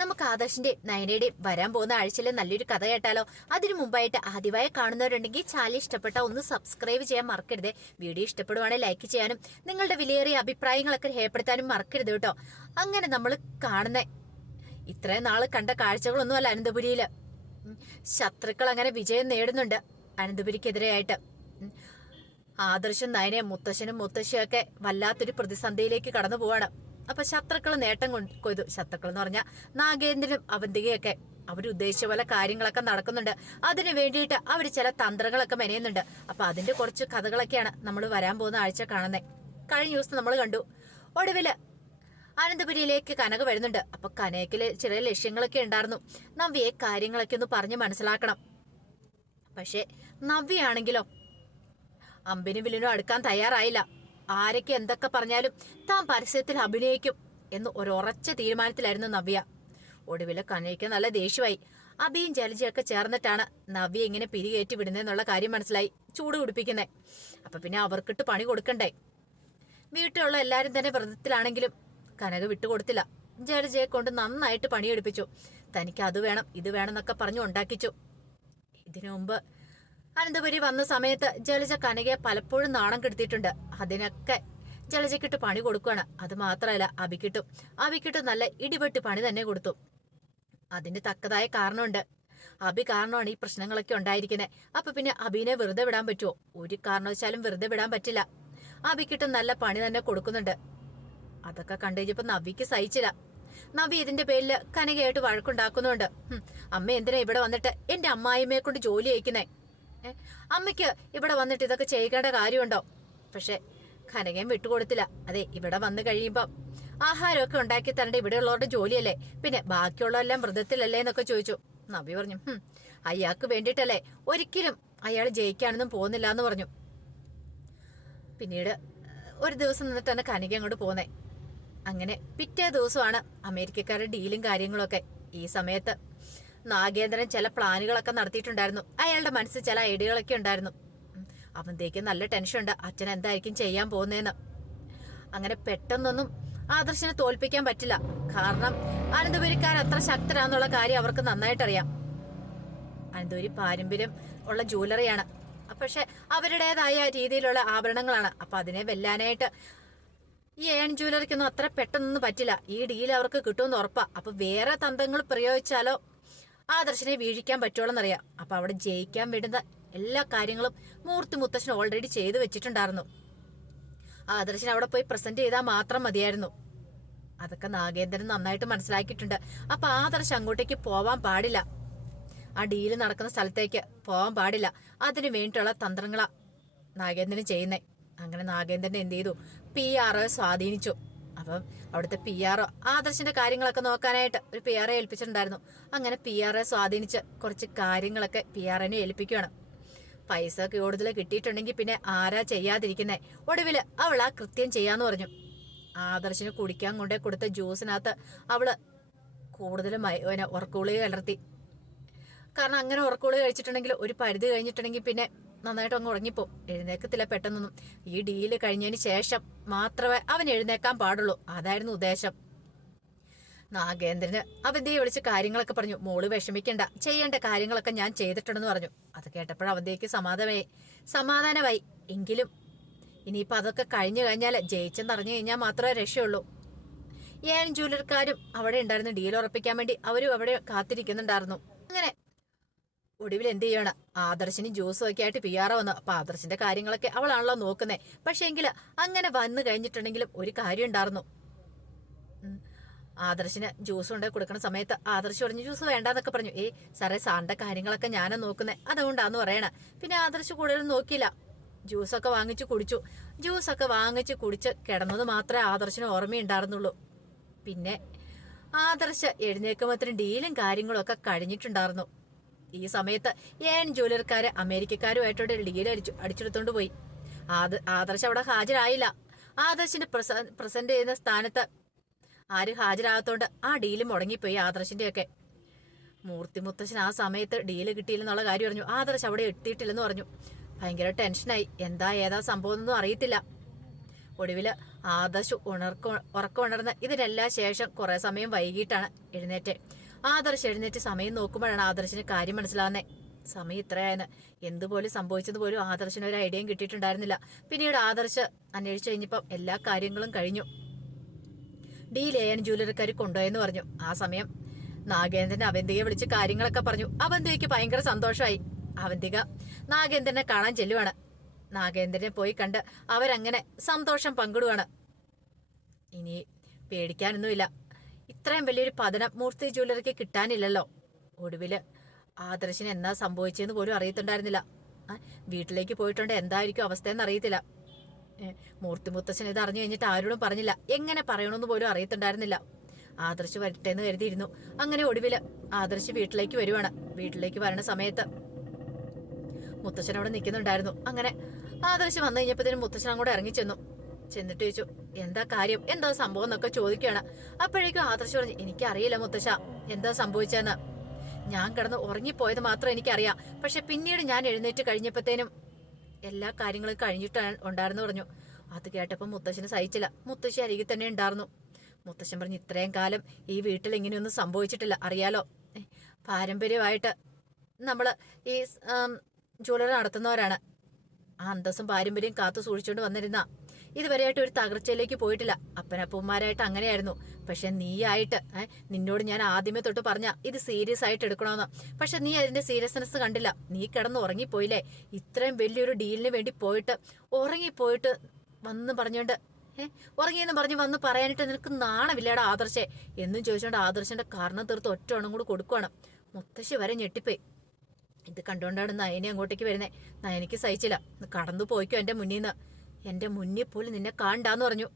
നമുക്ക് ആദർശിന്റെയും നയനയുടെയും വരാൻ പോകുന്ന ആഴ്ചയിലെ നല്ലൊരു കഥ കേട്ടാലോ? അതിനു മുമ്പായിട്ട് ആദ്യമായി കാണുന്നവരുണ്ടെങ്കിൽ ചാനൽ ഇഷ്ടപ്പെട്ട ഒന്ന് സബ്സ്ക്രൈബ് ചെയ്യാൻ മറക്കരുത്. വീഡിയോ ഇഷ്ടപ്പെടുവാണെങ്കിൽ ലൈക്ക് ചെയ്യാനും നിങ്ങളുടെ വിലയേറിയ അഭിപ്രായങ്ങളൊക്കെ രേഖപ്പെടുത്താനും മറക്കരുത് കേട്ടോ. അങ്ങനെ നമ്മൾ കാണുന്ന ഇത്രയും നാള് കണ്ട കാഴ്ചകളൊന്നും അല്ല അനന്തപുരിയില്. ശത്രുക്കൾ അങ്ങനെ വിജയം നേടുന്നുണ്ട് അനന്തപുരിക്കെതിരെയായിട്ട്. ആദർശം നയനയും മുത്തശ്ശനും മുത്തശ്ശിയൊക്കെ വല്ലാത്തൊരു പ്രതിസന്ധിയിലേക്ക് കടന്നു പോവാണ്. അപ്പൊ ശത്രുക്കൾ നേട്ടം കൊയ്തു. ശത്രുക്കൾ എന്ന് പറഞ്ഞാൽ നാഗേന്ദ്രനും അവന്തികയൊക്കെ അവരുദ്ദേശിച്ച പോലെ കാര്യങ്ങളൊക്കെ നടക്കുന്നുണ്ട്. അതിനു വേണ്ടിയിട്ട് അവർ ചില തന്ത്രങ്ങളൊക്കെ മെനയുന്നുണ്ട്. അപ്പൊ അതിന്റെ കുറച്ച് കഥകളൊക്കെയാണ് നമ്മൾ വരാൻ പോകുന്ന ആഴ്ച കാണുന്നത്. കഴിഞ്ഞ ദിവസം നമ്മൾ കണ്ടു ഒടുവില് അനന്തപുരിയിലേക്ക് കനക വരുന്നുണ്ട്. അപ്പൊ കനകയില് ചില ലക്ഷ്യങ്ങളൊക്കെ ഉണ്ടായിരുന്നു. നവ്യയെ കാര്യങ്ങളൊക്കെ ഒന്ന് പറഞ്ഞ് മനസ്സിലാക്കണം. പക്ഷെ നവ്യയാണെങ്കിലോ അമ്പിനും വില്ലിനും അടുക്കാൻ തയ്യാറായില്ല. ആരൊക്കെ എന്തൊക്കെ പറഞ്ഞാലും താൻ പരസ്യത്തിൽ അഭിനയിക്കും എന്ന് ഒരുറച്ച തീരുമാനത്തിലായിരുന്നു നവ്യ. ഒടുവില് കനയ്ക്ക് നല്ല ദേഷ്യമായി. അഭിയും ജലജയൊക്കെ ചേർന്നിട്ടാണ് നവ്യ ഇങ്ങനെ പിരികേറ്റി വിടുന്നതെന്നുള്ള കാര്യം മനസ്സിലായി. ചൂട് കുടിപ്പിക്കുന്നേ. അപ്പൊ പിന്നെ അവർക്കിട്ട് പണി കൊടുക്കണ്ടേ. വീട്ടിലുള്ള എല്ലാരും തന്നെ വ്രതത്തിലാണെങ്കിലും കനക വിട്ടുകൊടുത്തില്ല. ജലജയെ കൊണ്ട് നന്നായിട്ട് പണിയെടുപ്പിച്ചു. തനിക്ക് അത് വേണം ഇത് വേണം എന്നൊക്കെ പറഞ്ഞു ഉണ്ടാക്കിച്ചു. ഇതിനു മുമ്പ് അനന്തപുരി വന്ന സമയത്ത് ജലജ കനകയെ പലപ്പോഴും നാണം കെടുത്തിയിട്ടുണ്ട്. അതിനൊക്കെ ജലജക്കിട്ട് പണി കൊടുക്കുകയാണ്. അത് മാത്രമല്ല അബിക്കിട്ടും നല്ല ഇടിപെട്ട് പണി തന്നെ കൊടുത്തു. അതിന് തക്കതായ കാരണമുണ്ട്. അബി കാരണമാണ് ഈ പ്രശ്നങ്ങളൊക്കെ ഉണ്ടായിരിക്കുന്നത്. അപ്പൊ പിന്നെ അബിനെ വെറുതെ വിടാൻ പറ്റുമോ? ഒരു കാരണവശാലും വെറുതെ വിടാൻ പറ്റില്ല. അബിക്കിട്ടും നല്ല പണി തന്നെ കൊടുക്കുന്നുണ്ട്. അതൊക്കെ കണ്ടുകഴിഞ്ഞപ്പോ നവിക്ക് സഹിച്ചില്ല. നവി ഇതിന്റെ പേരില് കനകയായിട്ട് വഴക്കുണ്ടാക്കുന്നുണ്ട്. അമ്മ എന്തിനാ ഇവിടെ വന്നിട്ട് എന്റെ അമ്മായിമ്മയെ കൊണ്ട് ജോലി അയക്കുന്നേ? അമ്മയ്ക്ക് ഇവിടെ വന്നിട്ട് ഇതൊക്കെ ചെയ്യിക്കേണ്ട കാര്യമുണ്ടോ? പക്ഷെ കനകയും വിട്ടുകൊടുത്തില്ല. അതെ, ഇവിടെ വന്നു കഴിയുമ്പോ ആഹാരമൊക്കെ ഉണ്ടാക്കി തരേണ്ട ഇവിടെയുള്ളവരുടെ ജോലിയല്ലേ, പിന്നെ ബാക്കിയുള്ളതെല്ലാം വ്രതത്തിലല്ലേ എന്നൊക്കെ ചോദിച്ചു. നബി പറഞ്ഞു, അയാൾക്ക് വേണ്ടിയിട്ടല്ലേ, ഒരിക്കലും അയാൾ ജയിക്കാനൊന്നും പോകുന്നില്ല എന്ന് പറഞ്ഞു. പിന്നീട് ഒരു ദിവസം നിന്നിട്ടാണ് കനക അങ്ങോട്ട് പോന്നേ. അങ്ങനെ പിറ്റേ ദിവസമാണ് അമേരിക്കക്കാരുടെ ഡീലും കാര്യങ്ങളും ഒക്കെ. ഈ സമയത്ത് നാഗേന്ദ്രൻ ചില പ്ലാനുകളൊക്കെ നടത്തിയിട്ടുണ്ടായിരുന്നു. അയാളുടെ മനസ്സിൽ ചില ഐഡിയകളൊക്കെ ഉണ്ടായിരുന്നു. അവന്തേക്ക് നല്ല ടെൻഷനുണ്ട് അച്ഛൻ എന്തായിരിക്കും ചെയ്യാൻ പോകുന്നതെന്ന്. അങ്ങനെ പെട്ടെന്നൊന്നും ആദർശനെ തോൽപ്പിക്കാൻ പറ്റില്ല. കാരണം അനന്തപുരിക്കാർ അത്ര ശക്തരാന്നുള്ള കാര്യം അവർക്ക് നന്നായിട്ടറിയാം. അനന്തപുരി പാരമ്പര്യം ഉള്ള ജ്വല്ലറിയാണ്. പക്ഷെ അവരുടേതായ രീതിയിലുള്ള ആഭരണങ്ങളാണ്. അപ്പൊ അതിനെ വെല്ലാനായിട്ട് ഈ ഏൺ ജ്വല്ലറിക്കൊന്നും അത്ര പെട്ടെന്നൊന്നും പറ്റില്ല. ഈ ഡീൽ അവർക്ക് കിട്ടുമെന്ന് ഉറപ്പാ. അപ്പൊ വേറെ തന്ത്രങ്ങൾ പ്രയോഗിച്ചാലോ ആദർശനെ വീഴിക്കാൻ പറ്റുള്ളൂന്നറിയാം. അപ്പൊ അവിടെ ജയിക്കാൻ വേണ്ടുന്ന എല്ലാ കാര്യങ്ങളും മൂർത്തി മുത്തശ്ശൻ ഓൾറെഡി ചെയ്തു വെച്ചിട്ടുണ്ടായിരുന്നു. ആദർശൻ അവിടെ പോയി പ്രസന്റ് ചെയ്താൽ മാത്രം മതിയായിരുന്നു. അതൊക്കെ നാഗേന്ദ്രൻ നന്നായിട്ട് മനസ്സിലാക്കിയിട്ടുണ്ട്. അപ്പൊ ആദർശ് അങ്ങോട്ടേക്ക് പോവാൻ പാടില്ല. ആ ഡീല് നടക്കുന്ന സ്ഥലത്തേക്ക് പോവാൻ പാടില്ല. അതിനു വേണ്ടിയിട്ടുള്ള തന്ത്രങ്ങളാ നാഗേന്ദ്രൻ ചെയ്യുന്നേ. അങ്ങനെ നാഗേന്ദ്രൻ എന്ത് ചെയ്തു, PR സ്വാധീനിച്ചു. അപ്പം അവിടുത്തെ PR ആദർശിന്റെ കാര്യങ്ങളൊക്കെ നോക്കാനായിട്ട് ഒരു PR ഏൽപ്പിച്ചിട്ടുണ്ടായിരുന്നു. അങ്ങനെ PR സ്വാധീനിച്ച് കുറച്ച് കാര്യങ്ങളൊക്കെ PR ഏൽപ്പിക്കുകയാണ്. പൈസ കൂടുതൽ കിട്ടിയിട്ടുണ്ടെങ്കിൽ പിന്നെ ആരാ ചെയ്യാതിരിക്കുന്നേ. ഒടുവില് അവൾ ആ കൃത്യം ചെയ്യാന്ന് പറഞ്ഞു. ആദർശിന് കുടിക്കാൻ കൊണ്ടേ കൊടുത്ത ജ്യൂസിനകത്ത് അവള് കൂടുതലും ഉറക്കുഗുളിക കലർത്തി. കാരണം അങ്ങനെ ഉറക്കുഗുളിക കഴിച്ചിട്ടുണ്ടെങ്കിൽ ഒരു പരിധി കഴിഞ്ഞിട്ടുണ്ടെങ്കിൽ പിന്നെ നന്നായിട്ട് അങ്ങ് ഉറങ്ങിപ്പോ. എഴുന്നേക്കത്തില്ല പെട്ടെന്നൊന്നും. ഈ ഡീല് കഴിഞ്ഞതിന് ശേഷം മാത്രമേ അവൻ എഴുന്നേക്കാൻ പാടുള്ളൂ. അതായിരുന്നു ഉദ്ദേശം. നാഗേന്ദ്രന് അവന്തിയെ വിളിച്ച് കാര്യങ്ങളൊക്കെ പറഞ്ഞു. മോള് വിഷമിക്കണ്ട, ചെയ്യേണ്ട കാര്യങ്ങളൊക്കെ ഞാൻ ചെയ്തിട്ടുണ്ടെന്ന് പറഞ്ഞു. അത് കേട്ടപ്പോൾ അവന്തിക്ക് സമാധാനമായി. എങ്കിലും ഇനിയിപ്പൊ അതൊക്കെ കഴിഞ്ഞു കഴിഞ്ഞാൽ ജയിച്ചെന്നറിഞ്ഞു കഴിഞ്ഞാൽ മാത്രമേ രക്ഷയുള്ളൂ. ഏൻ ജ്വല്ലറിക്കാരും അവിടെ ഉണ്ടായിരുന്നു. ഡീൽ ഉറപ്പിക്കാൻ വേണ്ടി അവരും അവിടെ കാത്തിരിക്കുന്നുണ്ടായിരുന്നു. അങ്ങനെ ഒടുവിൽ എന്ത് ചെയ്യണ, ആദർശിന് ജ്യൂസും ഒക്കെ ആയിട്ട് PR വന്നു. അപ്പൊ ആദർശിന്റെ കാര്യങ്ങളൊക്കെ അവളാണല്ലോ നോക്കുന്നേ. പക്ഷെ എങ്കിൽ അങ്ങനെ വന്നു കഴിഞ്ഞിട്ടുണ്ടെങ്കിലും ഒരു കാര്യം ഉണ്ടായിരുന്നു. ആദർശിന് ജ്യൂസ് കൊണ്ടേ കൊടുക്കുന്ന സമയത്ത് ആദർശ് പറഞ്ഞു ജ്യൂസ് വേണ്ടാന്നൊക്കെ പറഞ്ഞു. സാറേ, സാറിന്റെ കാര്യങ്ങളൊക്കെ ഞാനാ നോക്കുന്നേ, അതുകൊണ്ടാന്ന് പറയണ. പിന്നെ ആദർശ് കൂടുതലും നോക്കിയില്ല. ജ്യൂസൊക്കെ വാങ്ങിച്ചു കുടിച്ചു. ജ്യൂസൊക്കെ വാങ്ങിച്ച് കുടിച്ച് കിടന്നത് മാത്രമേ ആദർശിന് ഓർമ്മയുണ്ടായിരുന്നുള്ളൂ. പിന്നെ ആദർശ് എഴുന്നേക്കുമ്പത്തിന് ഡീലും കാര്യങ്ങളും ഒക്കെ കഴിഞ്ഞിട്ടുണ്ടായിരുന്നു. ഈ സമയത്ത് ഏൻ ജ്വല്ലറിക്കാര് അമേരിക്കക്കാരുമായിട്ടോടെ ഡീൽ അടിച്ചെടുത്തോണ്ട് പോയി. ആദർശ് അവിടെ ഹാജരായില്ല. ആദർശിന് പ്രസന്റ് ചെയ്യുന്ന സ്ഥാനത്ത് ആരും ഹാജരാകത്തോണ്ട് ആ ഡീല് മുടങ്ങിപ്പോയി ആദർശിന്റെ ഒക്കെ. മൂർത്തി മുത്തശ്ശൻ ആ സമയത്ത് ഡീല് കിട്ടിയില്ലെന്നുള്ള കാര്യം പറഞ്ഞു. ആദർശ് അവിടെ എത്തിയിട്ടില്ലെന്ന് പറഞ്ഞു. ഭയങ്കര ടെൻഷനായി. എന്താ ഏതാ സംഭവം എന്നൊന്നും അറിയത്തില്ല. ഒടുവില് ആദർശ് ഉറക്കമുണർന്ന് ഇതിനെല്ലാം ശേഷം കുറെ സമയം വൈകിട്ടാണ് എഴുന്നേറ്റ്. ആദർശ് എഴുന്നേറ്റ് സമയം നോക്കുമ്പോഴാണ് ആദർശിന് കാര്യം മനസ്സിലാവുന്നത്. സമയം ഇത്രയായെന്ന് എന്തുപോലും സംഭവിച്ചതുപോലും ആദർശിന് ഒരു ഐഡിയയും കിട്ടിയിട്ടുണ്ടായിരുന്നില്ല. പിന്നീട് ആദർശ് അന്വേഷിച്ചു കഴിഞ്ഞപ്പം എല്ലാ കാര്യങ്ങളും കഴിഞ്ഞു. ഡീൽ ചെയ്യാൻ ജ്വല്ലറിക്കാർ കൊണ്ടുപോയെന്ന് പറഞ്ഞു. ആ സമയം നാഗേന്ദ്രൻ അവന്തികയെ വിളിച്ച് കാര്യങ്ങളൊക്കെ പറഞ്ഞു. അവന്തികയ്ക്ക് ഭയങ്കര സന്തോഷമായി. അവന്തിക നാഗേന്ദ്രനെ കാണാൻ ചെല്ലുവാണ്. നാഗേന്ദ്രനെ പോയി കണ്ട് അവരങ്ങനെ സന്തോഷം പങ്കിടുവാണ്. ഇനി പേടിക്കാനൊന്നുമില്ല. ഇത്രയും വലിയൊരു പതനം മൂർത്തി ജ്വല്ലറിക്ക് കിട്ടാനില്ലല്ലോ. ഒടുവില് ആദർശിന് എന്നാ സംഭവിച്ചെന്ന് പോലും അറിയത്തുണ്ടായിരുന്നില്ല. വീട്ടിലേക്ക് പോയിട്ടുണ്ട്, എന്തായിരിക്കും അവസ്ഥയെന്ന് അറിയത്തില്ല. മൂർത്തി മുത്തച്ഛൻ ഇത് അറിഞ്ഞു കഴിഞ്ഞിട്ട് ആരോടും പറഞ്ഞില്ല. എങ്ങനെ പറയണമെന്ന് പോലും അറിയത്തുണ്ടായിരുന്നില്ല. ആദർശ് വരട്ടെ എന്ന് കരുതിയിരുന്നു. അങ്ങനെ ഒടുവില് ആദർശ് വീട്ടിലേക്ക് വരുവാണ്. വീട്ടിലേക്ക് വരണ സമയത്ത് മുത്തച്ഛൻ അവിടെ നിൽക്കുന്നുണ്ടായിരുന്നു. അങ്ങനെ ആദർശ് വന്നു കഴിഞ്ഞപ്പോഴത്തേനും മുത്തച്ഛൻ അങ്ങോട്ട് ഇറങ്ങിച്ചെന്നു. ചെന്നിട്ട് ചോദിച്ചു, എന്താ കാര്യം, എന്താ സംഭവം എന്നൊക്കെ ചോദിക്കുകയാണ്. അപ്പോഴേക്കും ആദർശ് പറഞ്ഞു, എനിക്കറിയില്ല മുത്തച്ഛ എന്താ സംഭവിച്ചെന്ന്. ഞാൻ കിടന്ന് ഉറങ്ങിപ്പോയത് മാത്രം എനിക്കറിയാം. പക്ഷെ പിന്നീട് ഞാൻ എഴുന്നേറ്റ് കഴിഞ്ഞപ്പോഴത്തേനും എല്ലാ കാര്യങ്ങളും കഴിഞ്ഞിട്ടാണ് ഉണ്ടായിരുന്നു പറഞ്ഞു. അത് കേട്ടപ്പോൾ മുത്തശ്ശന് സഹിച്ചില്ല. മുത്തശ്ശി അരികിൽ തന്നെ ഉണ്ടായിരുന്നു. മുത്തശ്ശൻ പറഞ്ഞു, ഇത്രയും കാലം ഈ വീട്ടിൽ ഇങ്ങനെയൊന്നും സംഭവിച്ചിട്ടില്ല, അറിയാലോ. പാരമ്പര്യമായിട്ട് നമ്മള് ഈ ജ്വല്ലറി നടത്തുന്നവരാണ്. ആ അന്തസ്സും പാരമ്പര്യം കാത്തു സൂക്ഷിച്ചുകൊണ്ട് വന്നിരുന്ന ഇതുവരെയായിട്ട് ഒരു തകർച്ചയിലേക്ക് പോയിട്ടില്ല. അപ്പനപ്പൂമാരായിട്ട് അങ്ങനെയായിരുന്നു. പക്ഷെ നീയായിട്ട് നിന്നോട് ഞാൻ ആദ്യമേ തൊട്ട് പറഞ്ഞ ഇത് സീരിയസ് ആയിട്ട് എടുക്കണമെന്ന്. പക്ഷെ നീ അതിന്റെ സീരിയസ്നെസ് കണ്ടില്ല. നീ കിടന്ന് ഉറങ്ങിപ്പോയില്ലേ. ഇത്രയും വലിയൊരു ഡീലിന് വേണ്ടി പോയിട്ട് ഉറങ്ങിപ്പോയിട്ട് വന്ന് പറഞ്ഞോണ്ട് ഉറങ്ങിയെന്ന് പറഞ്ഞ് വന്ന് പറയാനായിട്ട് നിനക്ക് നാണമില്ലേടാ ആദർശേ എന്നും ചോദിച്ചോണ്ട് ആദർശന്റെ കാരണം തീർത്ത് ഒറ്റ എണ്ണം കൂടി കൊടുക്കുവാണ്. മുത്തശ്ശി വരെ ഞെട്ടിപ്പോയി. ഇത് കണ്ടുകൊണ്ടാണ് നയനെ അങ്ങോട്ടേക്ക് വരുന്നേ. നയനിക്ക് സഹിച്ചില്ല. കടന്നു പോയിക്കോ എന്റെ മുന്നിൽ നിന്ന്, എന്റെ മുന്നിൽ പോലും നിന്നെ കാണണ്ടാന്ന് പറഞ്ഞു.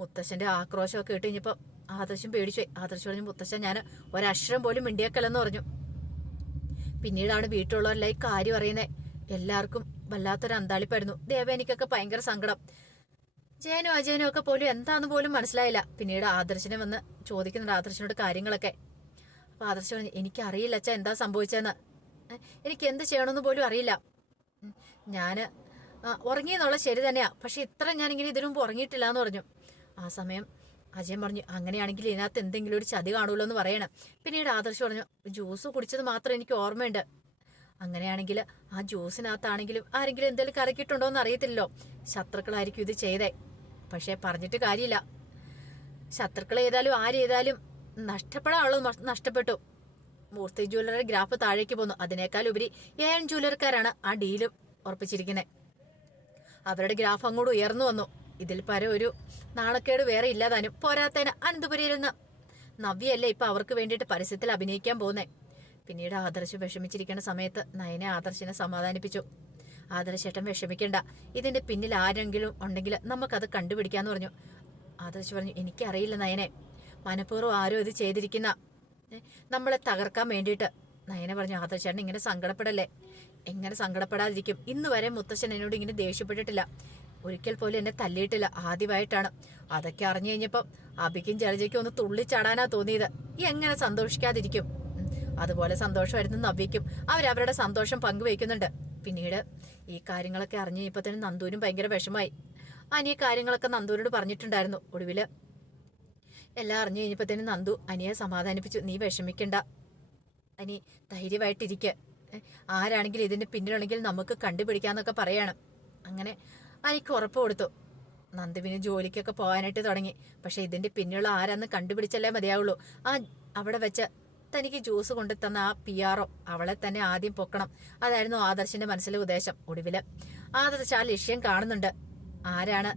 മുത്തശ്ശന്റെ ആക്രോശമൊക്കെ ഇട്ട് കഴിഞ്ഞപ്പോ ആദർശം പേടിച്ചു. ആദർശം പറഞ്ഞു, മുത്തശ്ശൻ ഞാൻ ഒരക്ഷരം പോലും മിണ്ടിയേക്കല്ലെന്ന് പറഞ്ഞു. പിന്നീടാണ് വീട്ടിലുള്ളവരെല്ലാം ഈ കാര്യം അറിയുന്നേ. എല്ലാവർക്കും വല്ലാത്തൊരു അന്താളിപ്പായിരുന്നു. ദേവേനിക്കൊക്കെ ഭയങ്കര സങ്കടം. ജയനും അജയനും ഒക്കെ പോലും എന്താന്ന് പോലും മനസ്സിലായില്ല. പിന്നീട് ആദർശനെ വന്ന് ചോദിക്കുന്നുണ്ട് ആദർശനോട് കാര്യങ്ങളൊക്കെ. അപ്പൊ ആദർശം പറഞ്ഞു, എനിക്കറിയില്ല അച്ഛാ എന്താ സംഭവിച്ചെന്ന്. എനിക്ക് എന്ത് ചെയ്യണമെന്ന് പോലും അറിയില്ല. ഞാന് ഉറങ്ങിയെന്നുള്ള ശരി തന്നെയാ, പക്ഷെ ഇത്ര ഞാനിങ്ങനെ ഇതിനു മുമ്പ് ഉറങ്ങിയിട്ടില്ല എന്ന് പറഞ്ഞു. ആ സമയം അജയൻ പറഞ്ഞു, അങ്ങനെയാണെങ്കിൽ ഇതിനകത്ത് എന്തെങ്കിലും ഒരു ചതി കാണുമല്ലോ എന്ന് പറയണം. പിന്നീട് ആദർശ് പറഞ്ഞു, ജ്യൂസ് കുടിച്ചത് മാത്രം എനിക്ക് ഓർമ്മയുണ്ട്. അങ്ങനെയാണെങ്കിൽ ആ ജ്യൂസിനകത്താണെങ്കിലും ആരെങ്കിലും എന്തെങ്കിലും കലക്കിയിട്ടുണ്ടോ എന്ന് അറിയത്തില്ലല്ലോ. ശത്രുക്കളായിരിക്കും ഇത് ചെയ്തേ. പക്ഷെ പറഞ്ഞിട്ട് കാര്യമില്ല. ശത്രുക്കൾ ചെയ്താലും ആര് ചെയ്താലും നഷ്ടപ്പെടാനുള്ളത് നഷ്ടപ്പെട്ടു. മൂർത്തി ജ്വല്ലറി ഗ്രാഫ് താഴേക്ക് പോന്നു. അതിനേക്കാൾ ഉപരി ഏൻ ജ്വല്ലറിക്കാരാണ് ആ ഡീല് ഉറപ്പിച്ചിരിക്കുന്നത്. അവരുടെ ഗ്രാഫ് അങ്ങോട്ട് ഉയർന്നു വന്നു. ഇതിൽ പരം ഒരു നാണക്കേട് വേറെ ഇല്ലാതാനും. പോരാത്തതിന് അനന്തപുരിയിരുന്ന നവ്യയല്ലേ ഇപ്പൊ അവർക്ക് വേണ്ടിയിട്ട് പരസ്യത്തിൽ അഭിനയിക്കാൻ പോകുന്നേ. പിന്നീട് ആദർശ് വിഷമിച്ചിരിക്കുന്ന സമയത്ത് നയനെ ആദർശിനെ സമാധാനിപ്പിച്ചു. ആദർശേട്ടൻ വിഷമിക്കണ്ട, ഇതിന്റെ പിന്നിൽ ആരെങ്കിലും ഉണ്ടെങ്കിൽ നമുക്കത് കണ്ടുപിടിക്കാന്ന് പറഞ്ഞു. ആദർശ് പറഞ്ഞു, എനിക്കറിയില്ല നയനെ, മനഃപൂർവ്വം ആരോ ഇത് ചെയ്തിരിക്കുന്ന നമ്മളെ തകർക്കാൻ വേണ്ടിയിട്ട്. നയനെ പറഞ്ഞു, ആദർശേട്ടൻ ഇങ്ങനെ സങ്കടപ്പെടല്ലേ. എങ്ങനെ സങ്കടപ്പെടാതിരിക്കും? ഇന്ന് വരെ മുത്തശ്ശൻ എന്നോട് ഇങ്ങനെ ദേഷ്യപ്പെട്ടിട്ടില്ല, ഒരിക്കൽ പോലും എന്നെ തല്ലിയിട്ടില്ല. ആദ്യമായിട്ടാണ്. അതൊക്കെ അറിഞ്ഞു കഴിഞ്ഞപ്പം അബിക്കും ജലജയ്ക്കും ഒന്ന് തുള്ളിച്ചാടാനാ തോന്നിയത്. എങ്ങനെ സന്തോഷിക്കാതിരിക്കും? അതുപോലെ സന്തോഷമായിരുന്നു നവ്യയ്ക്കും. അവരവരുടെ സന്തോഷം പങ്കുവയ്ക്കുന്നുണ്ട്. പിന്നീട് ഈ കാര്യങ്ങളൊക്കെ അറിഞ്ഞു കഴിഞ്ഞപ്പോ തന്നെ നന്ദൂരും ഭയങ്കര വിഷമായി. അനിയ കാര്യങ്ങളൊക്കെ നന്ദൂരോട് പറഞ്ഞിട്ടുണ്ടായിരുന്നു. ഒടുവില് എല്ലാം അറിഞ്ഞു കഴിഞ്ഞപ്പോ തന്നെ നന്ദു അനിയെ സമാധാനിപ്പിച്ചു. നീ വിഷമിക്കണ്ട അനി, ധൈര്യമായിട്ടിരിക്കുക. ആരാണെങ്കിലും ഇതിന്റെ പിന്നിലാണെങ്കിൽ നമുക്ക് കണ്ടുപിടിക്കാന്നൊക്കെ പറയണം. അങ്ങനെ അനിക്ക് ഉറപ്പ് കൊടുത്തു. നന്ദുവിന് ജോലിക്കൊക്കെ പോകാനായിട്ട് തുടങ്ങി. പക്ഷെ ഇതിന്റെ പിന്നിലുള്ള ആരാന്ന് കണ്ടുപിടിച്ചല്ലേ മതിയാവുള്ളൂ. അവിടെ വെച്ച് തനിക്ക് ജ്യൂസ് കൊണ്ടു തന്ന ആ പിയാറോ അവളെ തന്നെ ആദ്യം പൊക്കണം. അതായിരുന്നു ആദർശിന്റെ മനസ്സിലെ ഉദ്ദേശം. ഒടുവില് ആദർശ് ആ ലക്ഷ്യം കാണുന്നുണ്ട്. ആരാണ്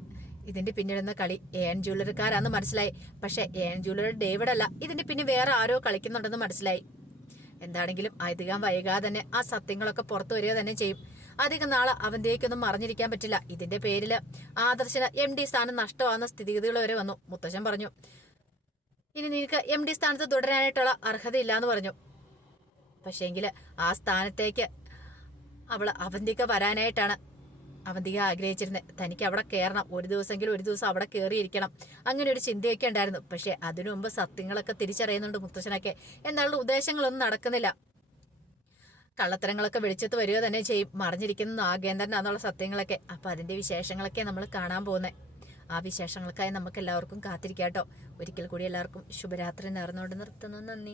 ഇതിന്റെ പിന്നിടുന്ന കളി? ഏൻ ജ്വല്ലറിക്കാരാന്ന് മനസ്സിലായി. പക്ഷെ ഏൻ ജ്വല്ലറി ഡേവിഡ് അല്ല, ഇതിന്റെ പിന്നെ വേറെ ആരോ കളിക്കുന്നുണ്ടെന്ന് മനസ്സിലായി. എന്താണെങ്കിലും അധികം വൈകാതെ തന്നെ ആ സത്യങ്ങളൊക്കെ പുറത്തു വരിക തന്നെ ചെയ്യും. അധികം നാളെ അവന്റേക്കൊന്നും മറിഞ്ഞിരിക്കാൻ പറ്റില്ല. ഇതിന്റെ പേരില് ആദർശന് MD സ്ഥാനം നഷ്ടമാകുന്ന സ്ഥിതിഗതികൾ വരെ വന്നു. മുത്തശ്ശൻ പറഞ്ഞു, ഇനി നിനക്ക് MD സ്ഥാനത്ത് തുടരാനായിട്ടുള്ള അർഹതയില്ലാന്ന് പറഞ്ഞു. പക്ഷേങ്കില് ആ സ്ഥാനത്തേക്ക് അവന്തിക വരാനായിട്ടാണ് അവന്തിക ആഗ്രഹിച്ചിരുന്നത്. തനിക്ക് അവിടെ കയറണം, ഒരു ദിവസം അവിടെ കയറിയിരിക്കണം, അങ്ങനെ ഒരു ചിന്തയൊക്കെ ഉണ്ടായിരുന്നു. പക്ഷെ അതിനു മുമ്പ് സത്യങ്ങളൊക്കെ തിരിച്ചറിയുന്നുണ്ട് മുത്തശ്ശനൊക്കെ. എന്നുള്ള ഉദ്ദേശങ്ങളൊന്നും നടക്കുന്നില്ല. കള്ളത്തരങ്ങളൊക്കെ വെളിച്ചത്ത് വരിക തന്നെ ചെയ്യും. മറിഞ്ഞിരിക്കുന്ന നാഗേന്ദ്രനാന്നുള്ള സത്യങ്ങളൊക്കെ. അപ്പൊ അതിന്റെ വിശേഷങ്ങളൊക്കെ നമ്മൾ കാണാൻ പോകുന്നത്. ആ വിശേഷങ്ങൾക്കായി നമുക്ക് എല്ലാവർക്കും കാത്തിരിക്കാട്ടോ. ഒരിക്കൽ കൂടി എല്ലാവർക്കും ശുഭരാത്രി നേർന്നുകൊണ്ട് നിർത്തുന്നു. നന്ദി.